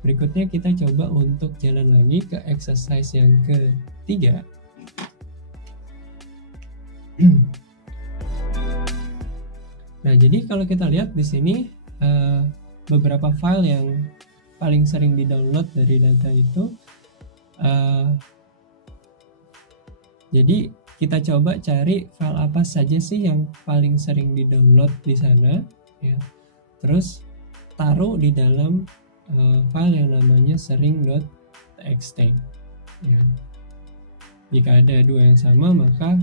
berikutnya kita coba untuk jalan lagi ke exercise yang ketiga. Nah, jadi kalau kita lihat di sini beberapa file yang paling sering di-download dari data itu, jadi kita coba cari file apa saja sih yang paling sering di-download di sana, ya. Terus taruh di dalam file yang namanya sering.txt, ya. Jika ada dua yang sama, maka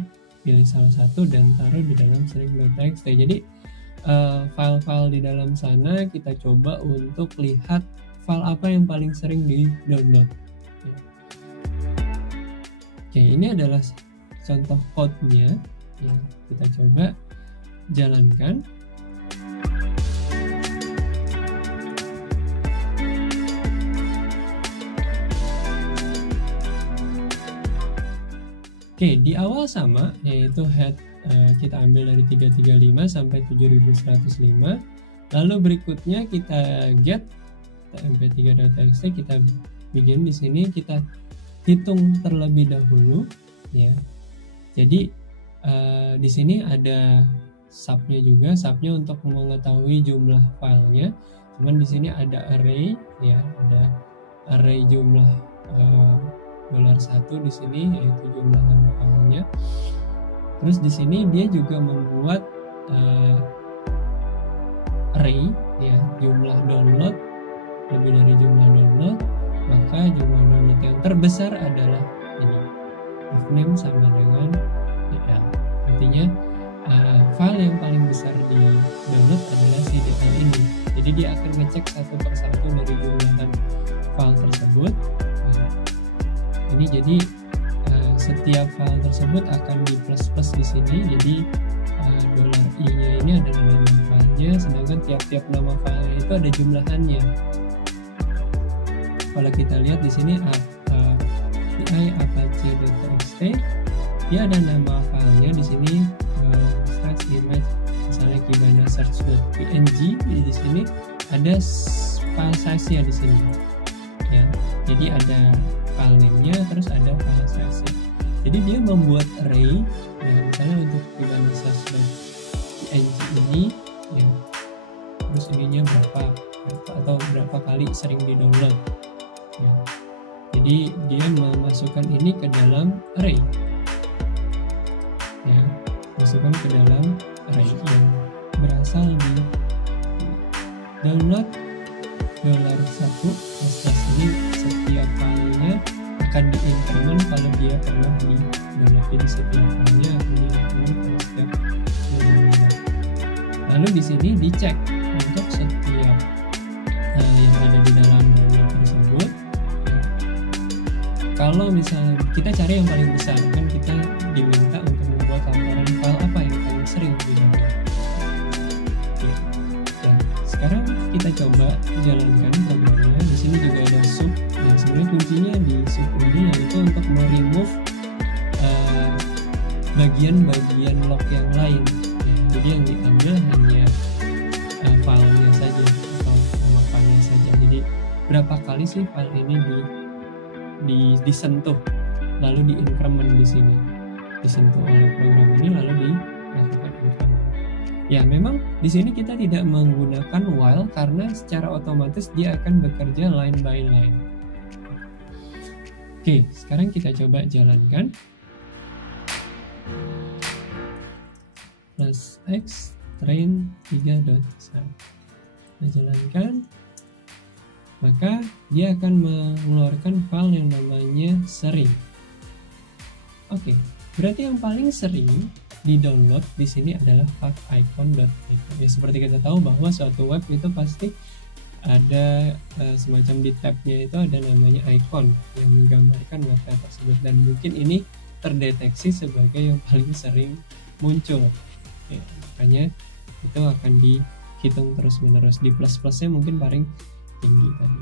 pilih salah satu dan taruh di dalam sering.txt. Jadi file-file di dalam sana kita coba untuk lihat file apa yang paling sering di-download, ya. Oke, ini adalah contoh code-nya, ya. Kita coba jalankan. Oke, di awal sama, yaitu head kita ambil dari 335 sampai 7105. Lalu berikutnya kita get mp3.txt, kita bikin di sini, kita hitung terlebih dahulu, ya. Jadi di sini ada subnya juga, subnya untuk mengetahui jumlah filenya. Cuman di sini ada array, ya, ada array jumlah $1 di sini, yaitu jumlah filenya. Terus di sini dia juga membuat array, ya, jumlah download, lebih dari jumlah download, maka jumlah download yang terbesar adalah ini, name sama dengan DL. Artinya file yang paling besar di download adalah si DL ini. Jadi dia akan ngecek satu persatu dari jumlahan file tersebut. Ini jadi setiap file tersebut akan di plus di sini. Jadi $i-nya ini adalah nama filenya, sedangkan tiap-tiap nama filenya itu ada jumlahannya. Kalau kita lihat di sini apache.txt, dia ada nama filenya di sini, start image, misalnya Kibana search.png. Di sini ada file size-nya di sini, ya. Jadi ada file name-nya, terus ada file size-nya. Jadi dia membuat array, ya, misalnya untuk Kibana search.png ini, ya, terus ininya berapa atau berapa kali sering di-download, ya. Jadi dia memasukkan ini ke dalam array, ya, masukkan ke dalam array yang berasal di download $1 ini. Setiap filenya akan di-increment kalau dia pernah di-download. Jadi setiap filenya akan di-increment kalau setiap di-download. Lalu di sini dicek untuk setiap yang ada di dalam download tersebut. Kalau misalnya kita cari yang paling besar, kan kita diminta untuk membuat laporan file apa yang paling sering di-download. Nah, sekarang kita coba jalankan programnya. Di sini juga ada sub. Nah, sebenarnya kuncinya di sub ini, yaitu untuk meremove bagian-bagian log yang lain. Ya, jadi yang diambil hanya filenya saja atau nama filenya saja. Jadi berapa kali sih file ini disentuh, lalu di-increment di sini, disentuh oleh program ini, lalu dilakukan increment. Ya, memang di sini kita tidak menggunakan while karena secara otomatis dia akan bekerja line by line. Oke, sekarang kita coba jalankan. Plus x train 3.1. Nah, jalankan. Maka dia akan mengeluarkan file yang namanya sering. Oke, berarti yang paling sering di-download di sini adalah favicon.icon. Ya, seperti kita tahu bahwa suatu web itu pasti ada semacam di tab-nya itu ada namanya icon yang menggambarkan website tersebut, dan mungkin ini terdeteksi sebagai yang paling sering muncul. Ya, makanya itu akan dihitung terus-menerus. Di plus-plusnya mungkin paling tinggi tadi.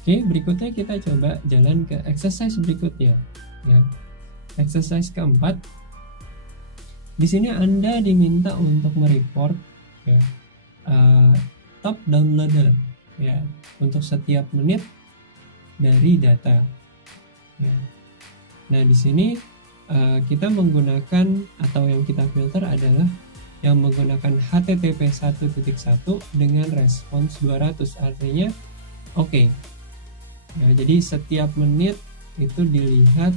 Oke, berikutnya kita coba jalan ke exercise berikutnya, ya. Exercise keempat. Di sini Anda diminta untuk mereport ya, top downloader ya untuk setiap menit dari data ya. Nah di sini kita menggunakan atau yang kita filter adalah yang menggunakan HTTP 1.1 dengan respons 200, artinya oke. Ya, jadi setiap menit itu dilihat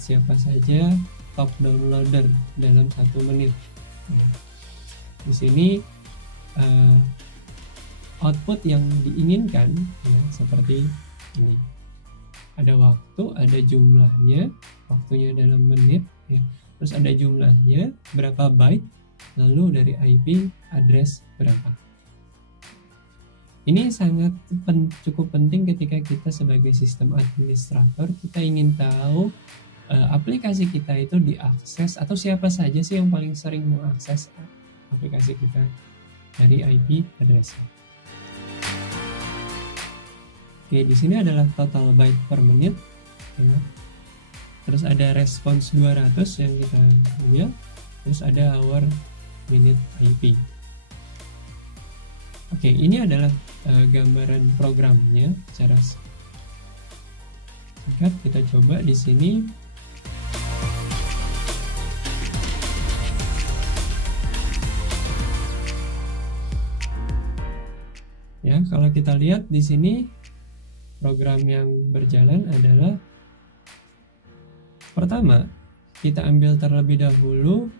siapa saja top downloader dalam 1 menit. Ya. Di sini output yang diinginkan ya, seperti ini. Ada waktu, ada jumlahnya, waktunya dalam menit, ya. Terus ada jumlahnya berapa byte, lalu dari IP address berapa. Ini sangat cukup penting ketika kita sebagai sistem administrator, kita ingin tahu aplikasi kita itu diakses atau siapa saja sih yang paling sering mengakses aplikasi kita dari IP address. Oke, di sini adalah total byte per menit ya. Terus ada respons 200 yang kita ambil, terus ada hour minute IP. Oke, ini adalah gambaran programnya secara singkat. Kita coba di sini. Ya, kalau kita lihat di sini program yang berjalan adalah pertama, kita ambil terlebih dahulu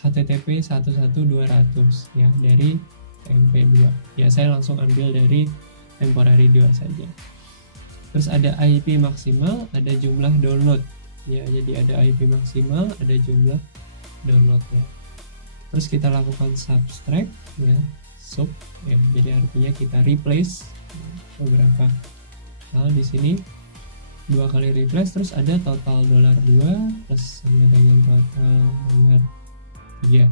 HTTP 11200 ya dari TMP2. Ya, saya langsung ambil dari temporary 2 saja. Terus ada IP maksimal, ada jumlah download. Ya, jadi ada IP maksimal, ada jumlah downloadnya. Terus kita lakukan subtract ya, sub ya, jadi artinya kita replace beberapa hal di sini. 2 kali replace, terus ada total $2 plus sama dengan total $3.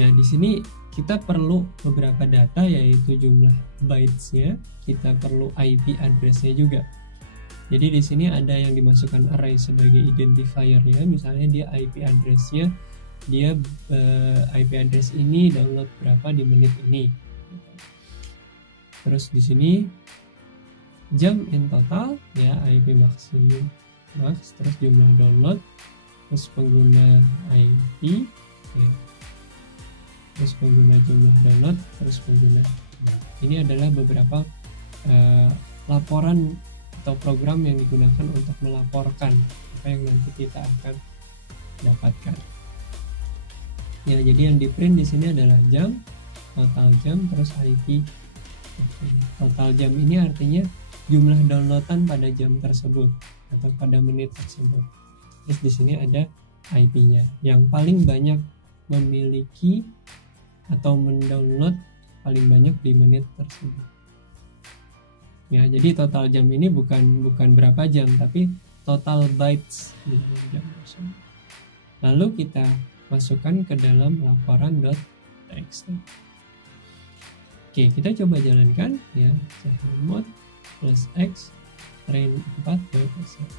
Ya, di sini kita perlu beberapa data, yaitu jumlah bytes-nya, kita perlu IP address-nya juga. Jadi di sini ada yang dimasukkan array sebagai identifier ya, misalnya dia IP address-nya, dia IP address ini download berapa di menit ini. Terus di sini jam in total ya, IP maksimum max, terus jumlah download, terus pengguna IP ya, terus pengguna jumlah download, terus pengguna. Ini adalah beberapa laporan atau program yang digunakan untuk melaporkan apa yang nanti kita akan dapatkan. Ya, jadi yang di print di sini adalah jam, total jam, terus IP. Total jam ini artinya jumlah downloadan pada jam tersebut atau pada menit tersebut. Terus di sini ada IP-nya yang paling banyak memiliki atau mendownload paling banyak di menit tersebut. Ya, jadi total jam ini bukan berapa jam, tapi total bytes di dalam jam tersebut. Lalu kita masukkan ke dalam laporan.txt. Oke, kita coba jalankan ya. Chmod plus x train 4 dataset.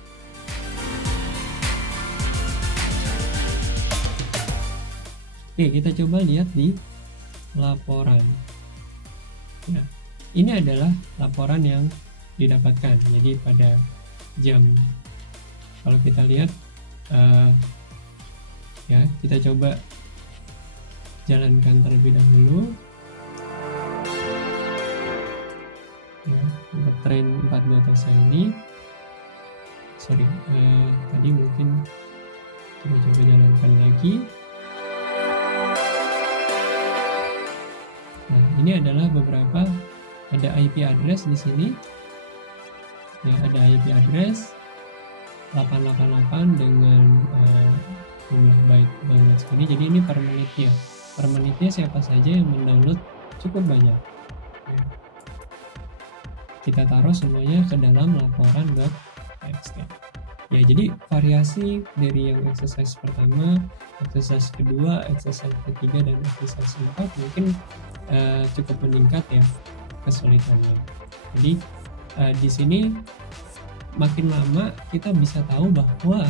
Oke, kita coba lihat di laporan. Ya, ini adalah laporan yang didapatkan. Jadi pada jam, kalau kita lihat ya, kita coba jalankan terlebih dahulu ya, untuk train 4 dataset ini. Tadi mungkin kita coba jalankan lagi. Nah, ini adalah beberapa, ada IP address di sini ya, ada IP address 888 dengan jumlah byte download segini. Jadi ini per menitnya siapa saja yang mendownload cukup banyak ya. Kita taruh semuanya ke dalam laporan.txt ya. Jadi variasi dari yang exercise pertama, exercise kedua, exercise ketiga, dan exercise 4 mungkin cukup meningkat ya kesulitannya. Jadi di sini makin lama kita bisa tahu bahwa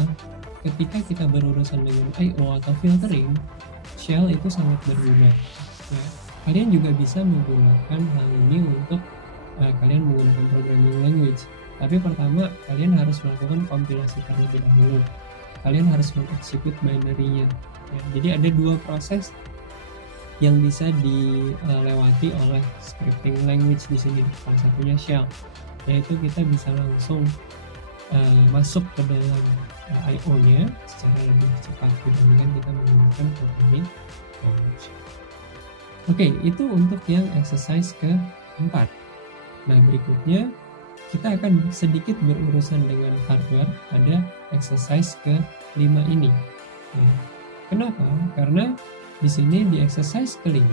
ketika kita berurusan dengan I/O atau filtering, shell itu sangat berguna. Ya, kalian juga bisa menggunakan hal ini untuk kalian menggunakan programming language. Tapi pertama kalian harus melakukan kompilasi terlebih dahulu. Kalian harus mengeksekut binary-nya. Ya, jadi ada dua proses yang bisa dilewati oleh scripting language di sini. Salah satunya shell, yaitu kita bisa langsung masuk ke dalam I/O-nya secara lebih cepat dibandingkan kita menggunakan programming language. Oke, itu untuk yang exercise ke-4. Nah, berikutnya kita akan sedikit berurusan dengan hardware pada exercise ke-5 ini. Ya. Kenapa? Karena di sini di exercise ke-5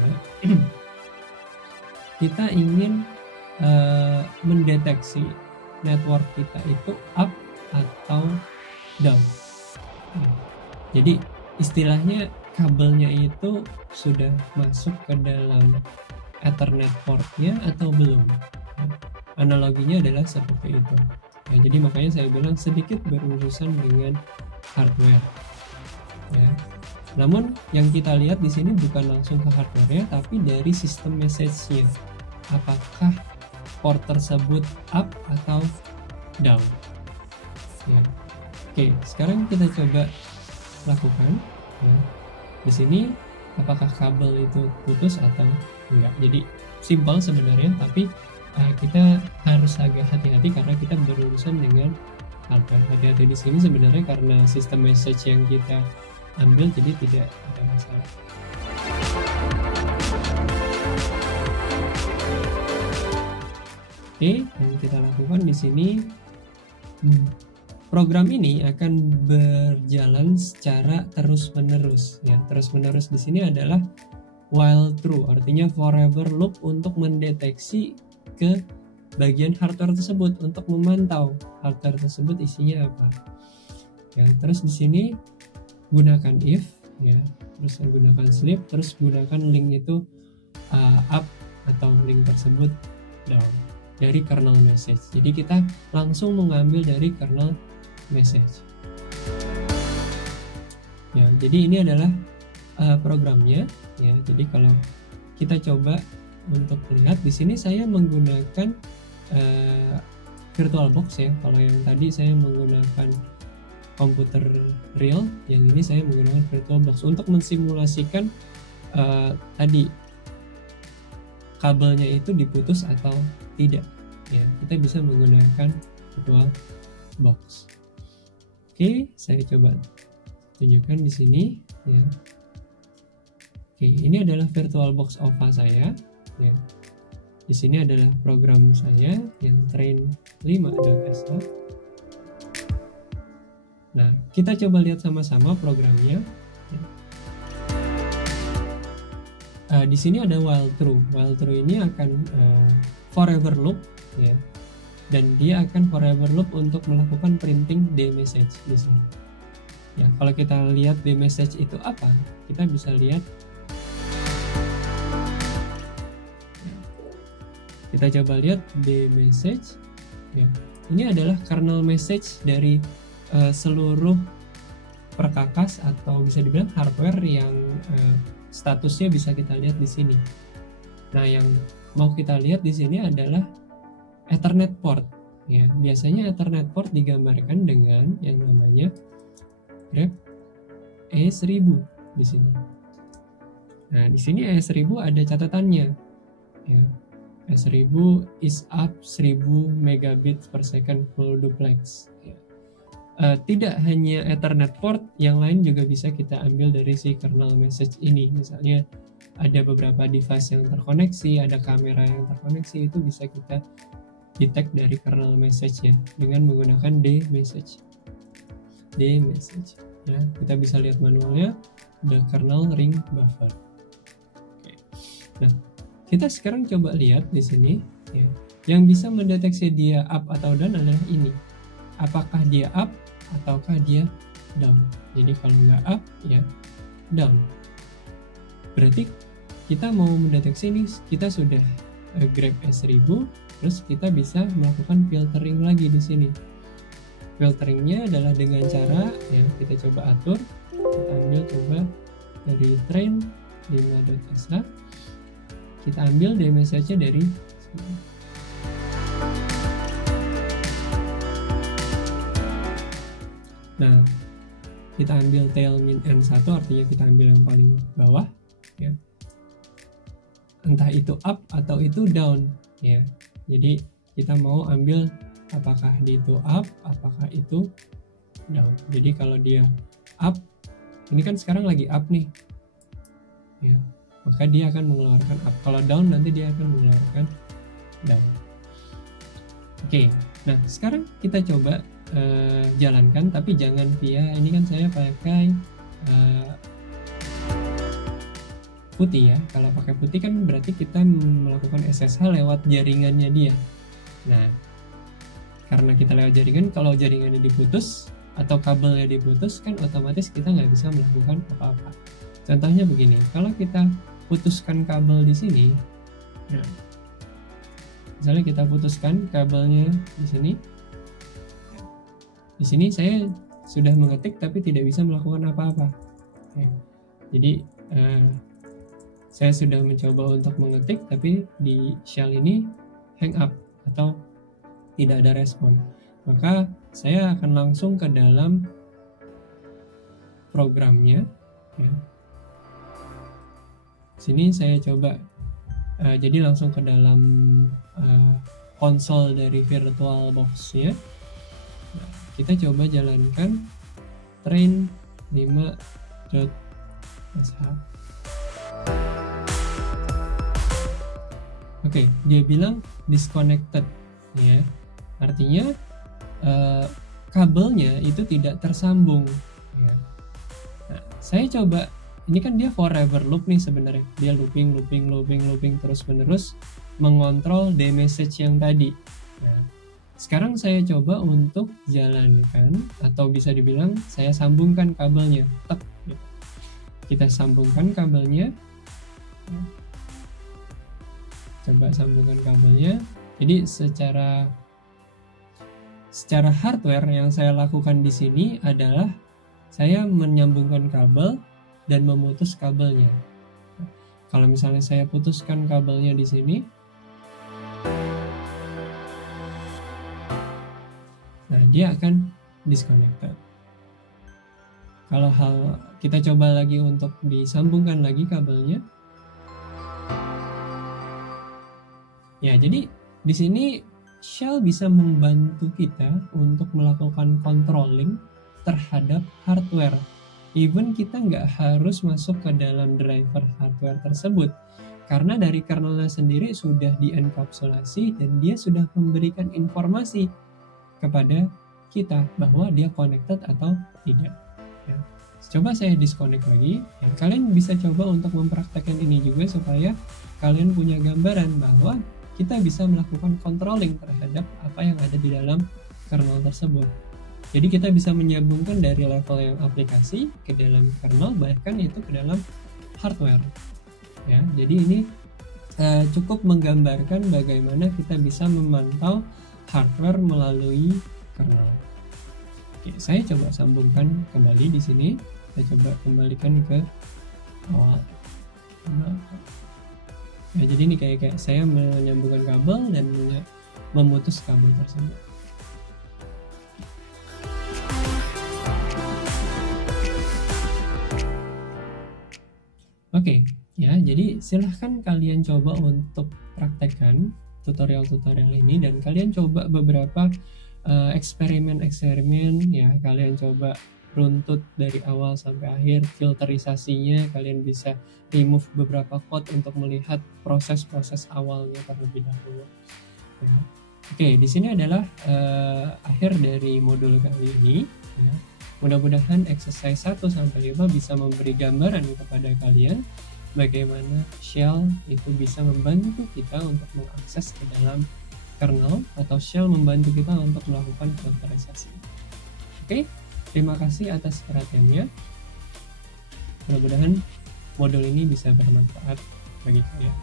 kita ingin mendeteksi network kita itu up atau down. Ya. Jadi istilahnya kabelnya itu sudah masuk ke dalam Ethernet portnya atau belum. Ya. Analoginya adalah seperti itu. Ya, jadi makanya saya bilang sedikit berurusan dengan hardware. Ya. Namun yang kita lihat di sini bukan langsung ke hardware-nya, tapi dari sistem message-nya. Apakah port tersebut up atau down? Ya. Oke, sekarang kita coba lakukan. Ya. Di sini apakah kabel itu putus atau enggak? Jadi simpel sebenarnya, tapi kita harus agak hati-hati karena kita berurusan dengan hardware. Hati-hati di sini sebenarnya karena sistem message yang kita ambil, jadi tidak ada masalah. Oke, yang kita lakukan di sini, program ini akan berjalan secara terus-menerus. Ya, terus-menerus di sini adalah while true, artinya forever loop untuk mendeteksi ke bagian hardware tersebut untuk memantau hardware tersebut isinya apa. Ya, terus di sini gunakan if, ya, terus gunakan sleep, terus gunakan link itu up atau link tersebut down dari kernel message. Jadi kita langsung mengambil dari kernel message. Ya, jadi ini adalah programnya. Ya, jadi kalau kita coba untuk lihat di sini saya menggunakan VirtualBox ya. Kalau yang tadi saya menggunakan komputer real, yang ini saya menggunakan VirtualBox untuk mensimulasikan tadi kabelnya itu diputus atau tidak. Ya, kita bisa menggunakan VirtualBox. Oke, saya coba tunjukkan di sini ya. Oke, ini adalah VirtualBox OVA saya ya. Di sini adalah program saya yang train5.sh. Nah, kita coba lihat sama-sama programnya. Di sini ada while true. While true ini akan forever loop, ya, dan dia akan forever loop untuk melakukan printing dMessage di sini. Ya, kalau kita lihat dMessage itu apa, kita bisa lihat. Kita coba lihat dMessage. Ya, ini adalah kernel message dari seluruh perkakas atau bisa dibilang hardware yang statusnya bisa kita lihat di sini. Nah, yang mau kita lihat di sini adalah Ethernet port. Ya, biasanya Ethernet port digambarkan dengan yang namanya grep E1000 di sini. Nah, di sini E1000 ada catatannya. Ya, E1000 is up 1000 megabit per second full duplex. Ya. Tidak hanya Ethernet port, yang lain juga bisa kita ambil dari si kernel message ini. Misalnya ada beberapa device yang terkoneksi, ada kamera yang terkoneksi, itu bisa kita detect dari kernel message ya dengan menggunakan dMessage. dMessage ya, kita bisa lihat manualnya, the kernel ring buffer. Oke. Nah, kita sekarang coba lihat di sini ya. Yang bisa mendeteksi dia up atau down adalah ini. Apakah dia up ataukah dia down. Jadi kalau nggak up ya down. Berarti kita mau mendeteksi ini, kita sudah grab E1000, terus kita bisa melakukan filtering lagi di sini. Filteringnya adalah dengan cara ya kita coba atur, kita ambil coba dari train 5.sh, kita ambil DMSH dari sini. Nah, kita ambil tail min n1, artinya kita ambil yang paling bawah ya. Entah itu up atau itu down ya. Jadi kita mau ambil apakah itu up, apakah itu down. Jadi kalau dia up, ini kan sekarang lagi up nih ya, maka dia akan mengeluarkan up. Kalau down nanti dia akan mengeluarkan down. Oke, nah sekarang kita coba jalankan, tapi jangan via, ini kan saya pakai putih ya. Kalau pakai putih kan berarti kita melakukan SSH lewat jaringannya dia. Nah, karena kita lewat jaringan, kalau jaringannya diputus atau kabelnya diputus, kan otomatis kita nggak bisa melakukan apa-apa. Contohnya begini, kalau kita putuskan kabel di sini, nah, misalnya kita putuskan kabelnya di sini. Di sini saya sudah mengetik tapi tidak bisa melakukan apa-apa. Ya. Jadi saya sudah mencoba untuk mengetik tapi di shell ini hang up atau tidak ada respon. Maka saya akan langsung ke dalam programnya. Ya. Sini saya coba jadi langsung ke dalam konsol dari VirtualBox-nya. Nah, kita coba jalankan train 5.sh. Oke, dia bilang disconnected ya. Artinya kabelnya itu tidak tersambung ya. Nah, saya coba, ini kan dia forever loop nih sebenarnya. Dia looping terus menerus mengontrol DMSH yang tadi. Nah, sekarang saya coba untuk jalankan, atau bisa dibilang saya sambungkan kabelnya. Tek, gitu. Kita sambungkan kabelnya. Coba sambungkan kabelnya. Jadi secara hardware yang saya lakukan di sini adalah saya menyambungkan kabel dan memutus kabelnya. Kalau misalnya saya putuskan kabelnya di sini, nah dia akan disconnected. Kalau kita coba lagi untuk disambungkan lagi kabelnya. Ya, jadi di sini shell bisa membantu kita untuk melakukan controlling terhadap hardware. Even kita nggak harus masuk ke dalam driver hardware tersebut, karena dari kernelnya sendiri sudah dienkapsulasi dan dia sudah memberikan informasi kepada kita bahwa dia connected atau tidak. Ya. Coba saya disconnect lagi. Ya, kalian bisa coba untuk mempraktekkan ini juga supaya kalian punya gambaran bahwa kita bisa melakukan controlling terhadap apa yang ada di dalam kernel tersebut. Jadi kita bisa menyambungkan dari level yang aplikasi ke dalam kernel, bahkan itu ke dalam hardware. Ya, jadi ini cukup menggambarkan bagaimana kita bisa memantau hardware melalui kernel. Oke, saya coba sambungkan kembali di sini. Saya coba kembalikan ke awal. Ya, jadi ini kayak saya menyambungkan kabel dan memutus kabel tersebut. Oke, ya, jadi silahkan kalian coba untuk praktekkan tutorial-tutorial ini dan kalian coba beberapa eksperimen ya. Kalian coba runtut dari awal sampai akhir, filterisasinya, kalian bisa remove beberapa code untuk melihat proses-proses awalnya terlebih dahulu. Ya. Oke, di sini adalah akhir dari modul kali ini. Ya. Mudah-mudahan exercise 1-5 bisa memberi gambaran kepada kalian bagaimana shell itu bisa membantu kita untuk mengakses ke dalam kernel, atau shell membantu kita untuk melakukan filterisasi. Oke. Terima kasih atas perhatiannya. Mudah-mudahan modul ini bisa bermanfaat bagi kalian.